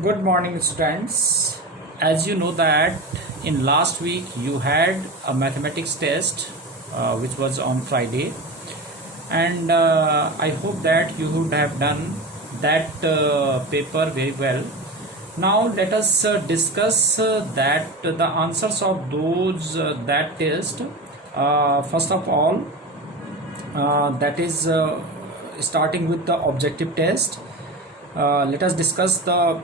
Good morning, students. As you know that in last week you had a mathematics test which was on Friday, and I hope that you would have done that paper very well. Now let us discuss that the answers of those that test. First of all, that is starting with the objective test. Let us discuss the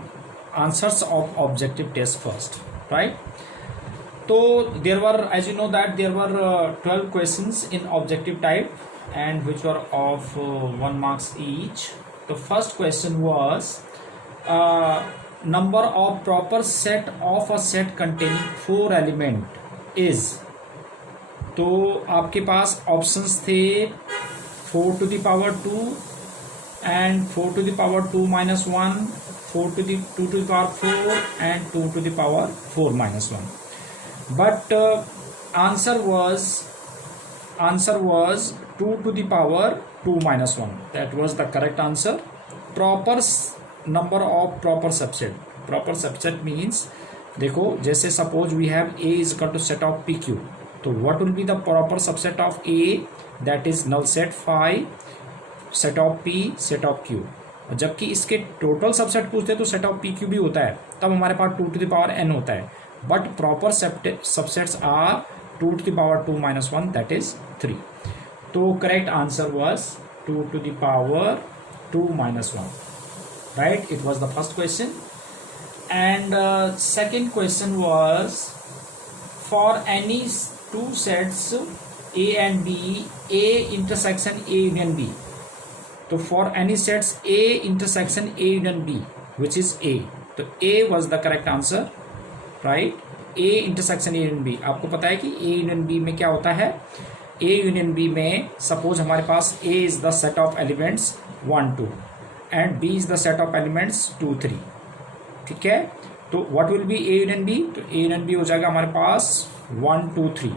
answers of objective test first, right? So there were, as you know that there were 12 questions in objective type and which were of 1 marks each. The first question was number of proper set of a set containing 4 element is. तो आपके पास options थे 4 to the power 2 and 4 to the power 2 minus 1, 2 to the power 4 and 2 to the power 4 minus 1. But answer was 2 to the power 2 minus 1. That was the correct answer. Proper number of proper subset. Proper subset means, देखो जैसे suppose we have A is equal to set of PQ. तो what will be the proper subset of A? That is null set phi, set of P, set of Q. जबकि इसके total subset पूछते हैं तो set of P Q भी होता है, तब हमारे पास 2 to the power n होता है. But proper subsets are 2 to the power 2 minus 1, that is 3. तो correct answer was 2 to the power 2 minus 1. Right? It was the first question. And second question was for any two sets A and B, A intersection A union B. तो for any sets A intersection A union B, which is A, तो A was the correct answer, right? A intersection A union B. आपको पता है कि A union B में क्या होता है? A union B में suppose हमारे पास A is the set of elements 1 2 and B is the set of elements 2 3. ठीक है, तो what will be A union B? तो A union B हो जाएगा हमारे पास 1 2 3.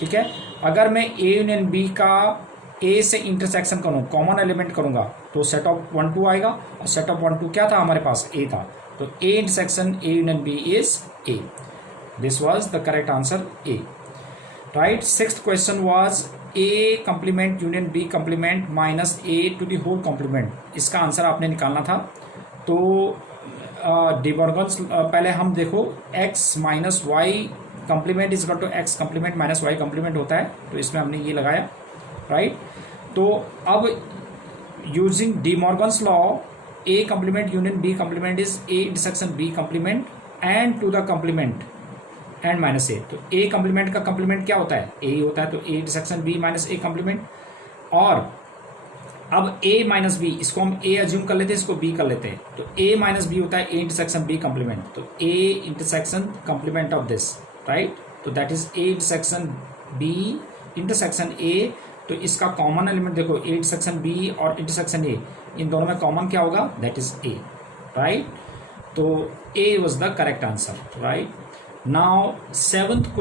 ठीक है, अगर मैं A union B का A से इंटरसेक्शन करूँ, कॉमन एलिमेंट करूँगा, तो सेट ऑफ 1 2 आएगा, और सेट ऑफ 1 2 क्या था हमारे पास? A था. तो A intersection A union B is A. This was the correct answer A. Right. Sixth question was A complement union B complement minus A to the whole complement. इसका answer आपने निकालना था. तो डिवर्जेंस पहले हम देखो x minus y complement is equal to x complement minus y complement होता है, तो इसमें हमने ये लगाया. राइट. तो अब using De Morgan's law A complement union B complement is A intersection B complement and to the complement and minus A. तो A complement का complement क्या होता है? A ही होता है, तो A intersection B minus A complement. और अब A minus B, इसको हम A assume कर लेते हैं, इसको B कर लेते हैं, तो A minus B होता है A intersection B complement. तो A intersection complement of this, right? तो that is A intersection B intersection A. तो इसका कॉमन एलिमेंट देखो A इंटरसेक्शन B और इंटरसेक्शन A, इन दोनों में कॉमन क्या होगा? That is A. राइट. तो A was the correct answer. Right. Now seventh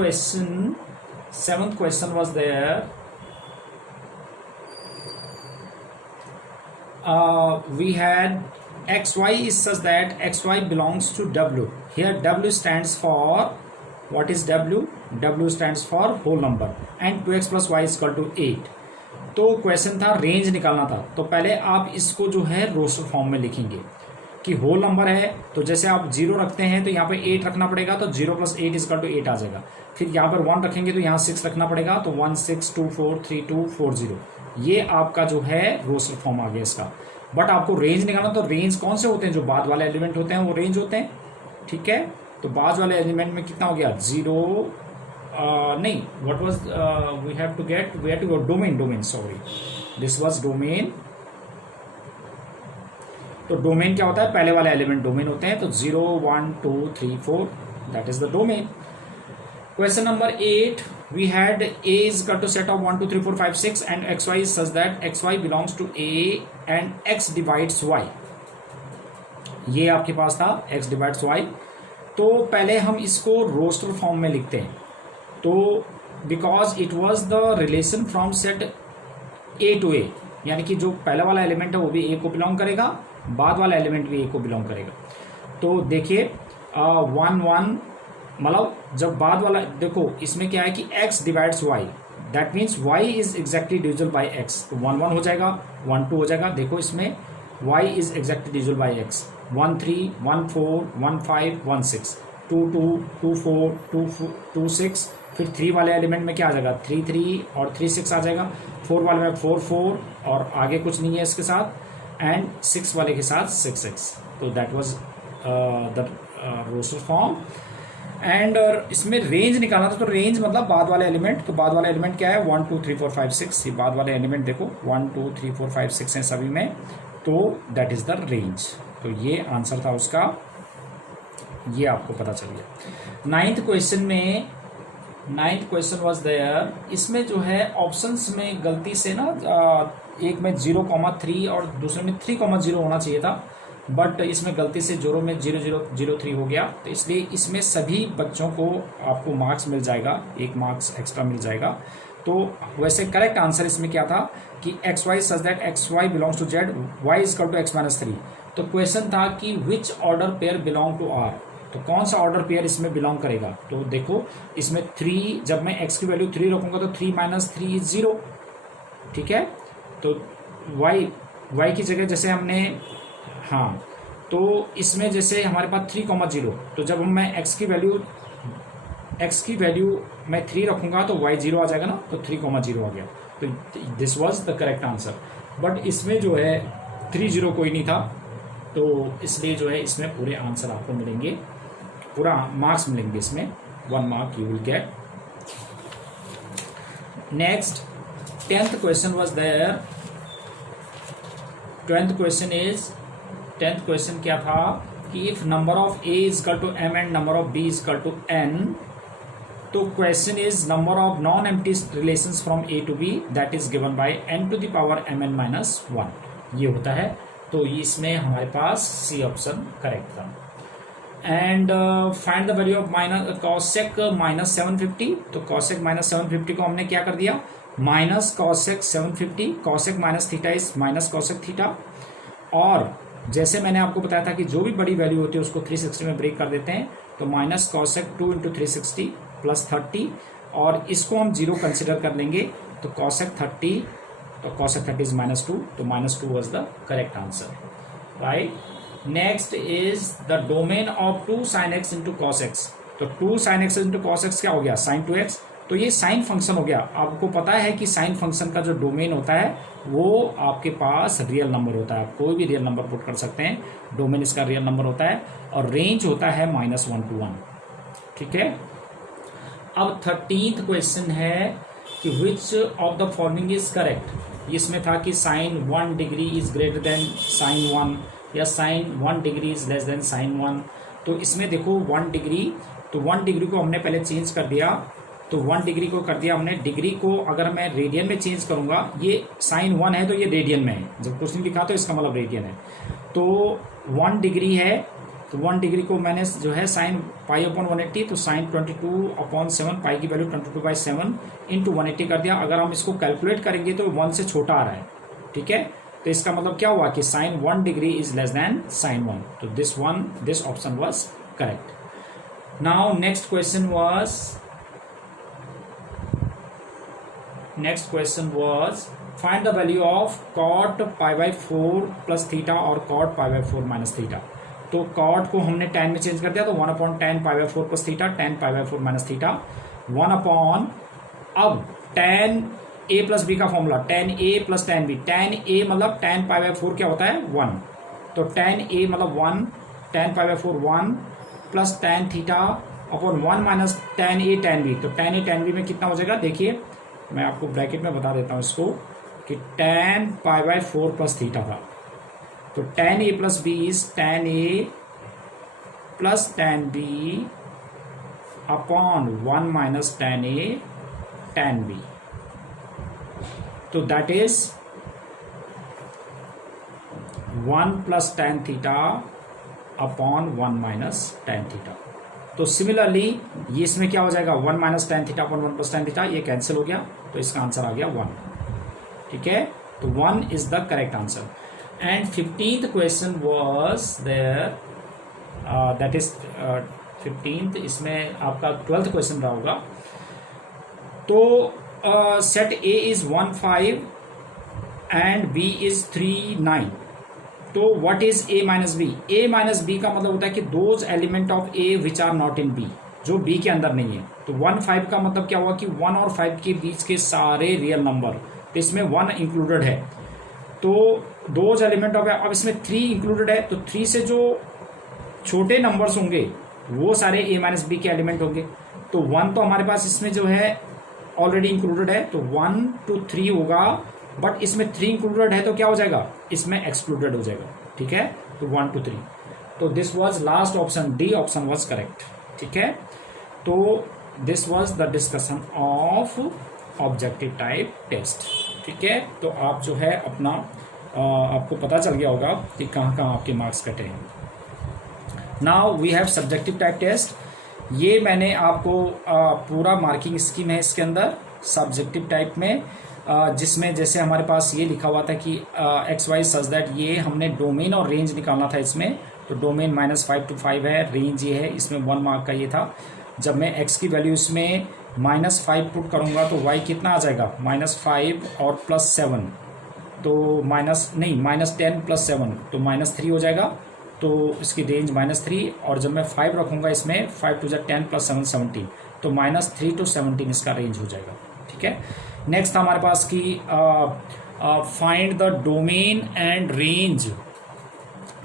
question was there. We had xy is such that xy belongs to W. Here W stands for, what is W? W stands for whole number and 2x plus y is equal to 8. तो question था range निकालना था. तो पहले आप इसको जो है रोस्टर फॉर्म में लिखेंगे कि होल नंबर है, तो जैसे आप 0 रखते हैं तो यहाँ पे 8 रखना पड़ेगा, तो 0 प्लस 8 इज इक्वल टू 8 आ जाएगा. फिर यहाँ पर 1 रखेंगे तो यहाँ 6 रखना पड़ेगा, तो 1 6 2 4 3 2 4 0. ये आपका जो है रोस्टर फॉर्म आ गया इसका. बट आपको रेंज निकालना, तो रेंज कौन से होते हैं? जो बाद वाले एलिमेंट होते हैं वो रेंज होते हैं. ठीक है, तो बाद वाले एलिमेंट में कितना हो गया? 0 नहीं, what was we have to go domain, sorry, this was domain. तो डोमेन क्या होता है? पहले वाले एलिमेंट डोमेन होते हैं, तो 0 1 2 3 4, that is the domain. Question number 8, we had A is equal to set of 1 2 3 4 5 6 and xy is such that xy belongs to A and x divides y. ये आपके पास था x divides y. तो पहले हम इसको रोस्टर फॉर्म में लिखते हैं. तो because it was the relation from set A to A, यानी कि जो पहला वाला एलिमेंट है वो भी ए को बिलोंग करेगा, बाद वाला एलिमेंट भी ए को बिलोंग करेगा। तो देखिए 1 1 मतलब जब बाद वाला, देखो इसमें क्या है कि x divides y, that means y is exactly divisible by x, तो 1 1 हो जाएगा, 1 2 हो जाएगा। देखो इसमें y is exactly divisible by x, 1 3 1 4 1 5 1 6 2 2 2 4 2 6, फिर 3 वाले एलिमेंट में क्या आ जाएगा 3 3 और 3 6 आ जाएगा, 4 वाले में 4 4 और आगे कुछ नहीं है इसके साथ, एंड 6 वाले के साथ 6 6। तो that was the roster form. And इसमें रेंज निकालना था, तो रेंज मतलब बाद वाले एलिमेंट, तो बाद वाला एलिमेंट क्या है 1 2 3 4 5 6, ये बाद वाले एलिमेंट देखो 1 2 3 4 5 6 हैं सभी में, तो दैट इज द रेंज। तो ये आंसर था उसका, ये आपको पता चल गया। नाइन्थ क्वेश्चन वाज देयर, इसमें जो है ऑप्शंस में गलती से ना एक में 0,3 और दूसरे में 3,0 होना चाहिए था, बट इसमें गलती से जोरो में 0003 हो गया, तो इसलिए इसमें सभी बच्चों को आपको मार्क्स मिल जाएगा, 1 मार्क्स एक्स्ट्रा मिल जाएगा। तो वैसे करेक्ट आंसर इसमें क्या था कि x y such that x y belongs to Z, y is equal to x minus 3। तो क्वेश्चन था कि which order pair belong to R, तो कौन सा ऑर्डर पेयर इसमें बिलोंग करेगा। तो देखो इसमें 3, जब मैं x की वैल्यू 3 रखूंगा तो 3 माइनस 3 इज 0, ठीक है। तो y की जगह जैसे हमने, हाँ, तो इसमें जैसे हमारे पास 3,0, तो जब मैं x की वैल्यू मैं 3 रखूंगा तो y 0 आ जाएगा ना, तो 3,0 आ गया। तो this was the correct answer. But इसमें जो है 3 0 कोई नहीं था, तो इसलिए जो है इसमें पूरे आंसर आपको मिलेंगे, पूरा मार्क्स मिलेंगे इसमें, 1 mark you will get. Next 10th question was there. 10th question क्या था कि if number of a is equal to m and number of b is equal to n, तो question is number of non empty relations from a to b that is given by n to the power mn minus 1, ये होता है। तो इसमें हमारे पास C option correct था। And find the value of cosec minus 750, तो cosec minus 750 को हमने क्या कर दिया, minus cosec 750, cosec minus theta is minus cosec theta. और जैसे मैंने आपको बताया था कि जो भी बड़ी वैल्यू होती है उसको 360 में ब्रेक कर देते हैं, तो माइनस कॉसेक 2 इंटू 360 प्लस 30, और इसको हम 0 कंसिडर कर लेंगे, तो कॉसेक 30, तो cosec 30 is -2, तो -2 was the correct answer, right? Next is the domain of 2 sin x into cos x, तो 2 sin x into cos x क्या हो गया, sin 2x, तो ये साइन फंक्शन हो गया। आपको पता है कि साइन फंक्शन का जो डोमेन होता है वो आपके पास रियल नंबर होता है, आप कोई भी रियल नंबर पुट कर सकते हैं, डोमेन इसका रियल नंबर होता है, और रेंज होता है -1 to 1, ठीक है। अब 13th क्वेश्चन है कि which of the following is correct. इसमें था कि sine 1 degree is greater than sine 1, या sine 1 degree is less than sine 1। तो इसमें देखो 1 डिग्री, तो 1 डिग्री को हमने पहले चेंज कर दिया, तो 1 डिग्री को कर दिया हमने, डिग्री को अगर मैं रेडियन में चेंज करूंगा, ये साइन 1 है तो ये रेडियन में है, जब कुछ नहीं लिखा तो इसका मतलब रेडियन है। तो 1 डिग्री है, तो 1 डिग्री को मैंने जो है साइन पाई अपॉन 180, तो साइन 22/7, पाई की वैल्यू 22/7 इंटू 180 कर दिया। अगर हम इसको कैलकुलेट करेंगे तो 1 से छोटा आ रहा है, ठीक है। तो इसका मतलब क्या हुआ कि sine 1 degree is less than sine 1, तो this option was correct. Now next question was find the value of cot π/4 plus theta और cot π/4 माइनस थीटा। तो cot को हमने tan में चेंज कर दिया, तो 1/tan π/4 plus theta, tan π/4 minus theta, 1/, अब tan a प्लस बी का formula, tan a plus tan b, tan a मतलब tan π/4 क्या होता है 1, तो tan a मतलब 1, tan π/4 1 plus tan theta upon 1 minus tan a tan b, तो tan a tan b में कितना हो जाएगा, देखिए मैं आपको ब्रैकेट में बता देता हूँ इसको कि tan π/4 प्लस थीटा था, तो tan a plus b is tan a plus tan b upon 1 minus tan a tan b, तो that is 1 plus tan theta upon 1 minus tan theta. तो सिमिलरली ये इसमें क्या हो जाएगा, 1 minus tan theta upon 1 plus tan theta, ये cancel हो गया, तो इसका आंसर आ गया 1, ठीक है। तो 1 is the correct answer. And 15th question was there, that is 15th, इसमें आपका 12th क्वेश्चन रहा होगा. तो set A is 1 5 and B is 3 9. तो what is A minus B? A minus B का मतलब होता है कि those element of A which are not in B, जो बी के अंदर नहीं है. तो 1 5 का मतलब क्या हुआ कि 1 और 5 के बीच के सारे रियल नंबर, तो इसमें 1 इंक्लूडेड है. तो दोज एलिमेंट ऑफ, अब इसमें 3 इंक्लूडेड है, तो 3 से जो छोटे नंबर्स होंगे वो सारे ए माइनस बी के एलिमेंट होंगे. तो 1 तो हमारे पास इसमें जो है ऑलरेडी इंक्लूडेड है, तो 1 2 3 होगा. बट इसमें 3 इंक्लूडेड है तो क्या हो जाएगा, इसमें एक्सक्लूडेड हो जाएगा. ठीक है, तो 1 2 3. तो this was last option, D option was correct. ठीक है, तो this was the discussion of objective type test. ठीक है, तो आप जो है अपना आपको पता चल गया होगा कि कहाँ कहाँ आपके मार्क्स कटे हैं. Now we have subjective type test. ये मैंने आपको पूरा मार्किंग स्कीम है इसके अंदर सब्जेक्टिव टाइप में, जिसमें जैसे हमारे पास ये लिखा हुआ था कि एक्स वाई सच दैट, ये हमने डोमेन और रेंज निकालना था इसमें. तो डोमेन -5 to 5 है, रेंज ये है, इसमें 1 मार्क का ये था. जब मैं x की वैल्यू इसमें -5 पुट करूंगा तो y कितना आ जाएगा, -5 और +7, तो -10 + 7 तो -3 हो जाएगा. तो इसकी रेंज -3, और जब मैं 5 रखूंगा इसमें, 5 2 10 + 7 17, तो -3 to 17 इसका रेंज हो जाएगा. ठीक है, नेक्स्ट था हमारे पास कि find the domain and range,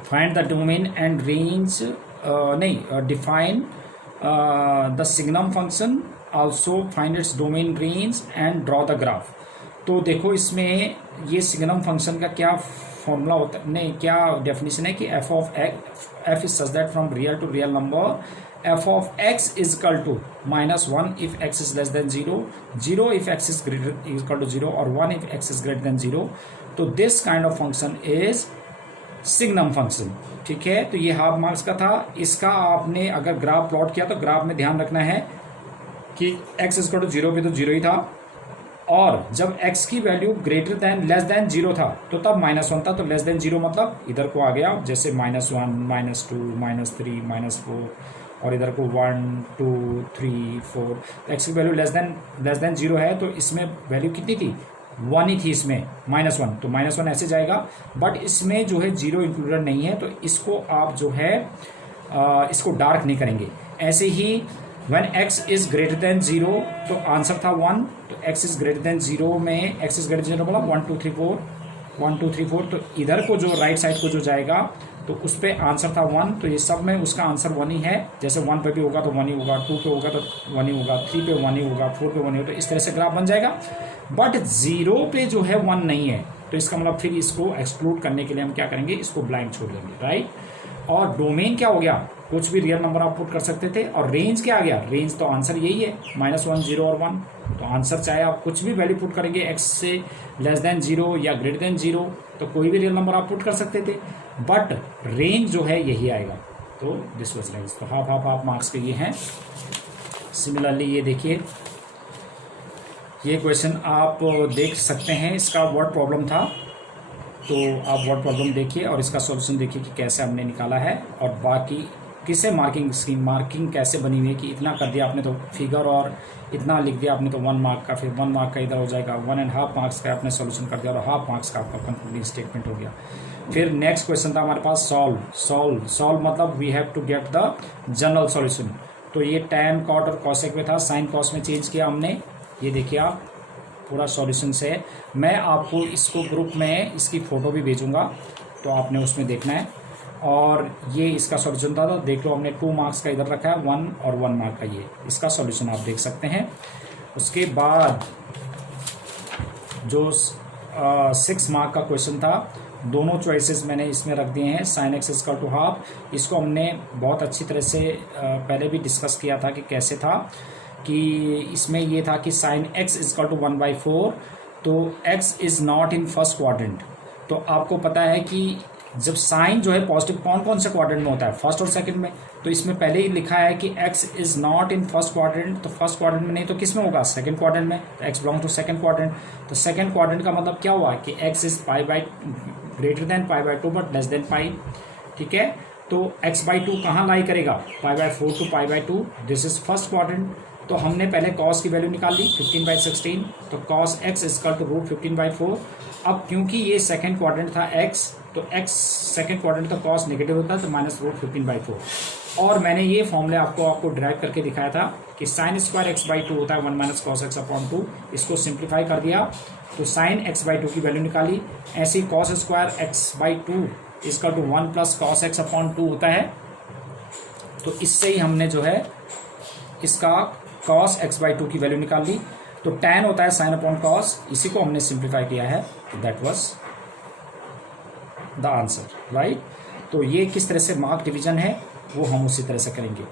find the domain and range, define the signum function, also find its domain range and draw the graph. तो देखो इसमें ये सिग्नम फंक्शन का क्या फॉर्मूला होता है, नहीं क्या डेफिनेशन है कि f is such that from real to real number f of x is equal to -1 if x is less than 0, 0 if x is equal to 0, or 1 if x is greater than 0. तो this kind of function is signum function. ठीक है, तो ये half marks का था. इसका आपने अगर ग्राफ प्लॉट किया तो ग्राफ में ध्यान रखना है कि x is equal to 0 पे तो 0 ही था, और जब x की value greater than less than 0 था तो तब -1 था. तो लेस देन 0 मतलब इधर को आ गया, जैसे -1 -2 -3 -4, और इधर को 1 2 3 4. एक्स की वैल्यू लेस देन 0 है, तो इसमें वैल्यू कितनी थी, 1 ही थी इसमें, -1, तो -1 ऐसे जाएगा. बट इसमें जो है 0 इंक्लूडेड नहीं है, तो इसको आप जो है इसको डार्क नहीं करेंगे. ऐसे ही when x is greater than 0, तो आंसर था 1. तो x इज ग्रेटर देन 0 में, x इज ग्रेटर देन 0 बोला 1 2 3 4, 1 2 3 4, तो इधर को जो राइट साइड को जो जाएगा तो उस पर आंसर था 1. तो ये सब में उसका आंसर 1 ही है. जैसे 1 पे भी होगा तो 1 ही होगा, 2 पे होगा तो 1 ही होगा, 3 पे 1 ही होगा, 4 पे 1 ही होगा. तो इस तरह से ग्राफ बन जाएगा. बट 0 पे जो है 1 नहीं है, तो इसका मतलब फिर इसको एक्सक्लूड करने के लिए हम क्या करेंगे, इसको ब्लाइंक छोड़ देंगे. राइट, और डोमेन क्या हो गया, कुछ भी रियल नंबर आप पुट कर सकते थे. और रेंज क्या आ गया, रेंज तो आंसर यही है, -1 0 और 1. तो आंसर चाहे आप कुछ भी वैल्यू पुट करेंगे, x से लेस देन 0 या ग्रेटर देन 0, तो कोई भी रियल नंबर आप पुट कर सकते थे. बट रेंज जो है यही आएगा. तो दिस वाज रेंज. तो हाफ मार्क्स के ये हैं. सिमिलरली ये देखिए, ये क्वेश्चन आप देख सकते हैं, इसका वर्ड प्रॉब्लम था. तो आप वर्ड प्रॉब्लम देखिए और इसका सॉल्यूशन देखिए कि कैसे हमने निकाला है, और बाकी किसे मार्किंग कैसे बनी हुई है कि इतना कर दिया आपने तो फिगर, और इतना लिख दिया आपने तो 1 मार्क का, फिर 1 मार्क का इधर हो जाएगा, 1.5 मार्क्स का आपने सॉल्यूशन कर दिया, और हाफ मार्क्स का आपका कंक्लूडिंग स्टेटमेंट हो गया. फिर नेक्स्ट क्वेश्चन था हमारे पास सॉल्व मतलब we have to get the general solution. तो ये tan cot और cosec में था, sin cos में चेंज किया हमने. ये देखिए आप पूरा सॉल्यूशन से, मैं आपको इसको ग्रुप में इसकी फ़ोटो भी भेजूंगा, तो आपने उसमें देखना है. और ये इसका सॉल्यूशन था, तो देख लो हमने 2 मार्क्स का इधर रखा है, 1 और 1 मार्क का, ये इसका सॉल्यूशन आप देख सकते हैं. उसके बाद जो 6 मार्क का क्वेश्चन था, दोनों चॉइसेस मैंने इसमें रख दिए हैं. sin x equal to half, इसको हमने बहुत अच्छी तरह से पहले भी डिस्कस किया था कि कैसे था, कि इसमें ये था कि sin x इक्वल टू 1/4, तो x is not in first quadrant. तो आपको पता है कि जब साइन जो है पॉजिटिव कौन कौन से क्वाड्रेंट में होता है, फर्स्ट और सेकंड में। तो इसमें पहले ही लिखा है कि x is not in first quadrant, तो फर्स्ट क्वाड्रेंट में नहीं तो किस में होगा, सेकंड क्वाड्रेंट में। तो x belong to second quadrant. तो सेकंड क्वाड्रेंट का मतलब क्या हुआ कि x is pi by greater than pi by 2 but less than pi. ठीक है, तो x बाई 2 कहाँ लाई करेगा, pi by 4 to pi by 2, this is first quadrant. तो हमने पहले cos की वैल्यू निकाल ली 15/16, तो cos x equal to root 15/4। अब क्योंकि ये सेकंड क्वाड्रेंट था x, तो x सेकंड क्वाड्रेंट का cos नेगेटिव होता है तो माइनस रूट 15/4। और मैंने ये फॉर्मूले आपको ड्राइव करके दिखाया था कि साइन स्क्वायर x बाई 2 होता है 1 माइनस कॉस एक्स अपॉन 2। इसको सिंप्लीफाई कर दिया तो साइन x बाई 2 की वैल्यू निकाली। ऐसे ही cos square x by 2 equal to 1 plus cos x upon 2 होता है। तो इससे ही हमने जो है इसका cos x बाई 2 की वैल्यू निकाल ली। तो tan होता है साइन अपॉन कॉस, इसी को हमने सिंप्लीफाई किया है, that was the answer, right. तो ये किस तरह से मार्क डिवीजन है वो हम उसी तरह से करेंगे।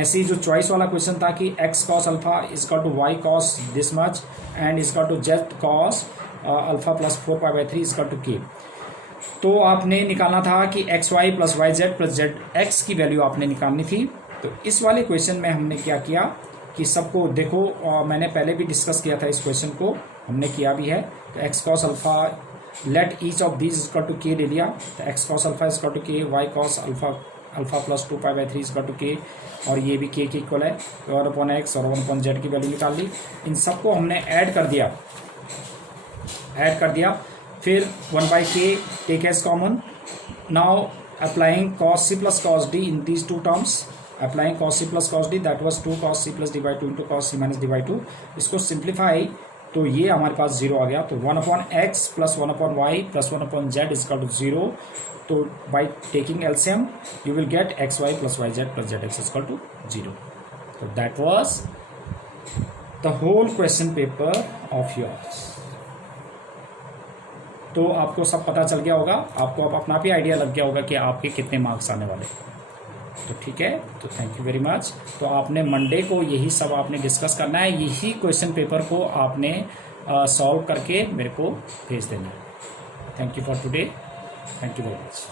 ऐसे ही जो चॉइस वाला क्वेश्चन था कि x cos alpha equal to y cos this much and equal to z cos alpha plus 4π/3 equal to k। तो आपने निकालना था कि x y plus y z plus z x की वैल्यू आपने निकालनी थी। तो इस वाले क्वेश्चन में हमने क्या किया कि सबको देखो, मैंने पहले भी डिस्कस किया था इस क्वेश्चन को, हमने किया भी है। तो x cos alpha let each of these equal to k ले लिया, तो x cos alpha equal to k, y cos alpha plus 2π/3 equal to k, और ये भी के इक्वल है। तो 1/x और 1/z की वैल्यू निकाल ली। इन सबको हमने ऐड कर दिया, फिर 1/k take as common. Now applying cos c plus cos d in these two terms, applying cos c plus cos d, that was 2 cos c plus d by 2 into cos c minus d by 2। इसको simplify तो ये हमारे पास 0 आ गया। तो 1/x plus 1/y plus 1/z equal to 0। तो by taking LCM you will get xy plus yz plus zx equal to 0। तो that was the whole question paper of yours. तो आपको सब पता चल गया होगा, आपको अब अपना भी आइडिया लग गया होगा कि आपके कितने मार्क्स आने वाले। तो ठीक है, तो थैंक यू वेरी मच। तो आपने मंडे को यही सब आपने डिस्कस करना है, यही क्वेश्चन पेपर को आपने सॉल्व करके मेरे को भेज देना है। Thank you for today, thank you very much.